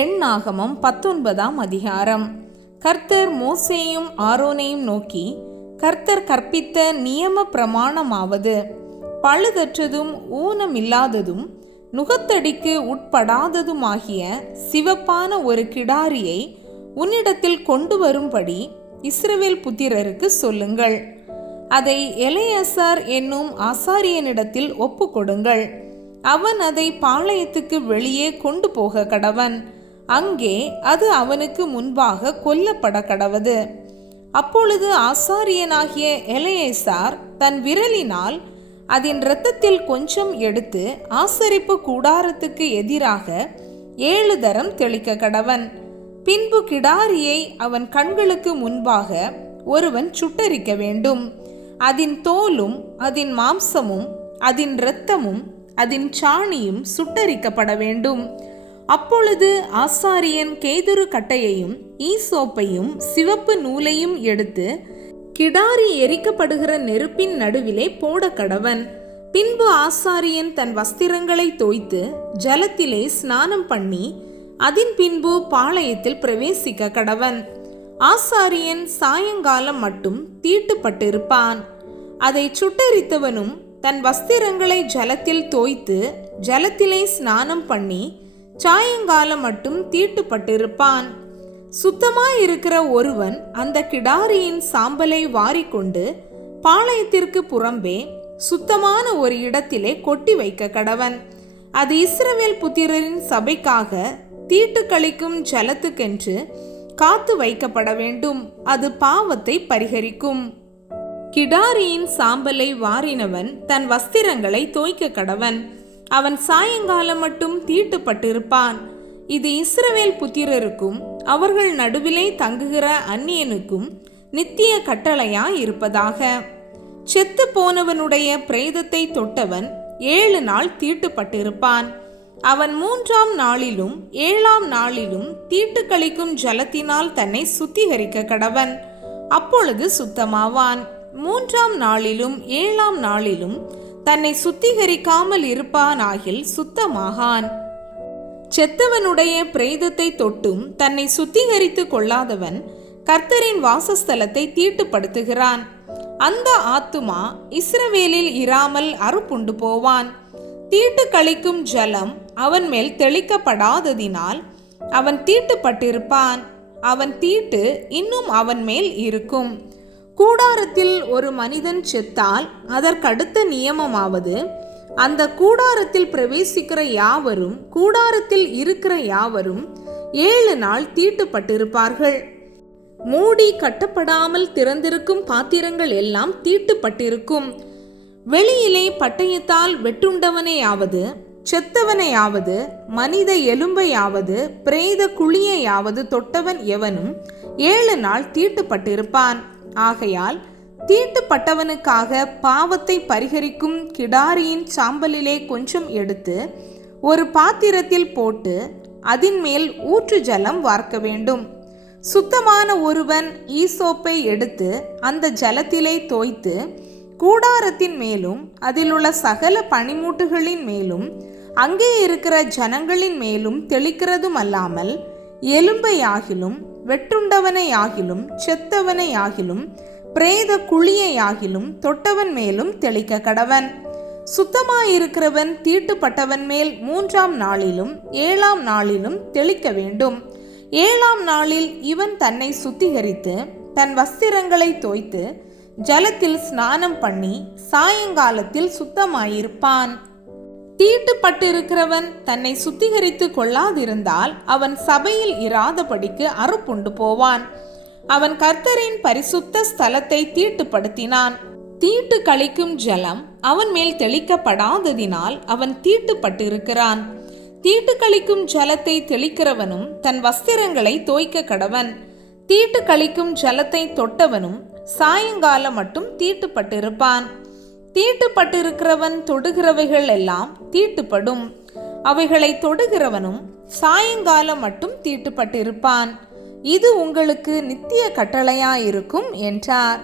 எண்ணாகமம் 19ஆம் அதிகாரம். கர்த்தர் மோசேயும் ஆரோனையும் நோக்கி, கர்த்தர் கற்பித்த நியம பிரமாணமாவது, பழுதற்றதும் ஊனமில்லாததும் நுகத்தடிக்கு உட்படாததுமாகிய சிவப்பான ஒரு கிடாரியை உன்னிடத்தில் கொண்டு வரும்படி இஸ்ரவேல் புத்திரருக்கு சொல்லுங்கள். அதை எலெயாசார் என்னும் ஆசாரியனிடத்தில் ஒப்புக்கொடுங்கள். அவன் அதை பாளையத்துக்கு வெளியே கொண்டு போக கடவன். அங்கே அது அவனுக்கு முன்பாக கொல்லப்பட கடவது. அப்பொழுது ஆசாரியனாகிய எலெயாசார் தன் விரலினால் அதன் இரத்தத்தில் கொஞ்சம் எடுத்து ஆசரிப்பு கூடாரத்துக்கு எதிராக 7 தரம் தெளிக்க கடவன். பின்பு கிடாரியை அவன் கண்களுக்கு முன்பாக ஒருவன் சுட்டரிக்க வேண்டும். அதன் தோலும் அதன் மாம்சமும் அதன் இரத்தமும் அதன் சாணியும் சுட்டரிக்கப்பட வேண்டும். அப்பொழுது ஆசாரியன் கேதுரு கட்டையையும் ஈசோப்பையும் சிவப்பு நூலையும் எடுத்து கிடாரி எரிக்கப்படுகிற நெருப்பின் நடுவிலே போட கடவன். பின்பு ஆசாரியன் தன் வஸ்திரங்களை தோய்த்து ஜலத்திலே ஸ்நானம் பண்ணி அதன் பின்பு பாளையத்தில் பிரவேசிக்க கடவன். ஆசாரியன் சாயங்காலம் மட்டும் தீட்டுப்பட்டிருப்பான். அதை சுட்டரித்தவனும் தன் வஸ்திரங்களை ஜலத்தில் தோய்த்து ஜலத்திலே ஸ்நானம் பண்ணி சாயங்காலம் மட்டும் தீட்டுப்பட்டிருப்பான். சுத்தமாயிருக்கிற ஒருவன் அந்த கிடாரியின் சாம்பலை வாரிக்கொண்டு பாளையத்திற்கு புறம்பே சுத்தமான ஒரு இடத்திலே கொட்டி வைக்க கடவன். அது இஸ்ரவேல் புத்திரரின் சபைக்காக தீட்டு கழிக்கும் ஜலத்துக்கென்று காத்து வைக்கப்பட வேண்டும். அது பாவத்தை பரிகரிக்கும். கிடாரியின் சாம்பலை வாரினவன் தன் வஸ்திரங்களை தோய்க்க கடவன். அவன் சாயங்காலம் மட்டும் தீட்டுப்பட்டிருப்பான். இது இஸ்ரவேல் புத்திரருக்கும் அவர்கள் நடுவிலே தங்குகிற அந்நியனுக்கும் நித்திய கட்டளையாய் இருப்பதாக. செத்து போனவனுடைய பிரேதத்தை தொட்டவன் 7 நாள் தீட்டுப்பட்டிருப்பான். அவன் 3ஆம் நாளிலும் 7ஆம் நாளிலும் தீட்டு கழிக்கும் ஜலத்தினால் தன்னை சுத்திகரிக்க கடவன். அப்பொழுது சுத்தமாவான். 3ஆம் நாளிலும் 7ஆம் நாளிலும் தன்னை சுத்திகரிக்காமல் இருப்பானாகில் சுத்தமாகான். செத்தவனுடைய பிரேதத்தை தொட்டும் தன்னை சுத்திகரித்து கொள்ளாதவன் கர்த்தரின் வாசஸ்தலத்தை தீட்டுப்படுத்துகிறான். அந்த ஆத்துமா இஸ்ரவேலில் இராமல் அறுப்புண்டு போவான். தீட்டு கழிக்கும் ஜலம் அவன் மேல் தெளிக்கப்படாததினால் அவன் தீட்டுப்பட்டிருப்பான். அவன் தீட்டு இன்னும் அவன் மேல் இருக்கும். கூடாரத்தில் ஒரு மனிதன் செத்தால் அதற்கடுத்த நியமமாவது, அந்த கூடாரத்தில் பிரவேசிக்கிற யாவரும் கூடாரத்தில் இருக்கிற யாவரும் 7 நாள் தீட்டுப்பட்டிருப்பார்கள். மூடி கட்டப்படாமல் திறந்திருக்கும் பாத்திரங்கள் எல்லாம் தீட்டுப்பட்டிருக்கும். வெளியிலே பட்டயத்தால் வெட்டுண்டவனையாவது செத்தவனையாவது மனித எலும்பையாவது பிரேத குழியையாவது தொட்டவன் எவனும் 7 நாள் தீட்டுப்பட்டிருப்பான். ஆகையால் தீட்டுப்பட்டவனுக்காக பாவத்தை பரிகரிக்கும் கிடாரியின் சாம்பலிலே கொஞ்சம் எடுத்து ஒரு பாத்திரத்தில் போட்டு அதன் மேல் ஊற்று ஜலம் வார்க்க வேண்டும். சுத்தமான ஒருவன் ஈசோப்பை எடுத்து அந்த ஜலத்திலே தோய்த்து கூடாரத்தின் மேலும் அதிலுள்ள சகல பனிமூட்டுகளின் மேலும் அங்கே இருக்கிற ஜனங்களின் மேலும் தெளிக்கிறதும் அல்லாமல் எலும்பையாகிலும் வெட்டுண்டவனையாகிலும் செத்தவனையாகிலும் பிரேத குழியையாகிலும் தொட்டவன் மேலும் தெளிக்க கடவன். சுத்தமாயிருக்கிறவன் தீட்டுப்பட்டவன் மேல் 3ஆம் நாளிலும் 7ஆம் நாளிலும் தெளிக்க வேண்டும். 7ஆம் நாளில் இவன் தன்னை சுத்திகரித்து தன் வஸ்திரங்களை தோய்த்து ஜலத்தில் ஸ்நானம் பண்ணி சாயங்காலத்தில் சுத்தமாயிருப்பான். தீட்டுப்பட்டிருக்கிறவன் தன்னை சுத்திகரித்து கொள்ளாதிருந்தால் அவன் சபையில் இராதபடிக்கு அறுப்புண்டு போவான். அவன் கர்த்தரின் பரிசுத்த ஸ்தலத்தை தீட்டுப்படுத்தினான். தீட்டு கழிக்கும் ஜலம் அவன் மேல் தெளிக்கப்படாததினால் அவன் தீட்டுப்பட்டிருக்கிறான். தீட்டு கழிக்கும் ஜலத்தை தெளிக்கிறவனும் தன் வஸ்திரங்களை தோய்க்க கடவன். தீட்டு கழிக்கும் ஜலத்தை தொட்டவனும் சாயங்காலம் மட்டும் தீட்டுப்பட்டிருப்பான். தீட்டுப்பட்டிருக்கிறவன் தொடுகிறவைகள் எல்லாம் தீட்டுப்படும். அவைகளை தொடுகிறவனும் சாயங்காலம் மட்டும் தீட்டுப்பட்டிருப்பான். இது உங்களுக்கு நித்திய கட்டளையாயிருக்கும் என்றார்.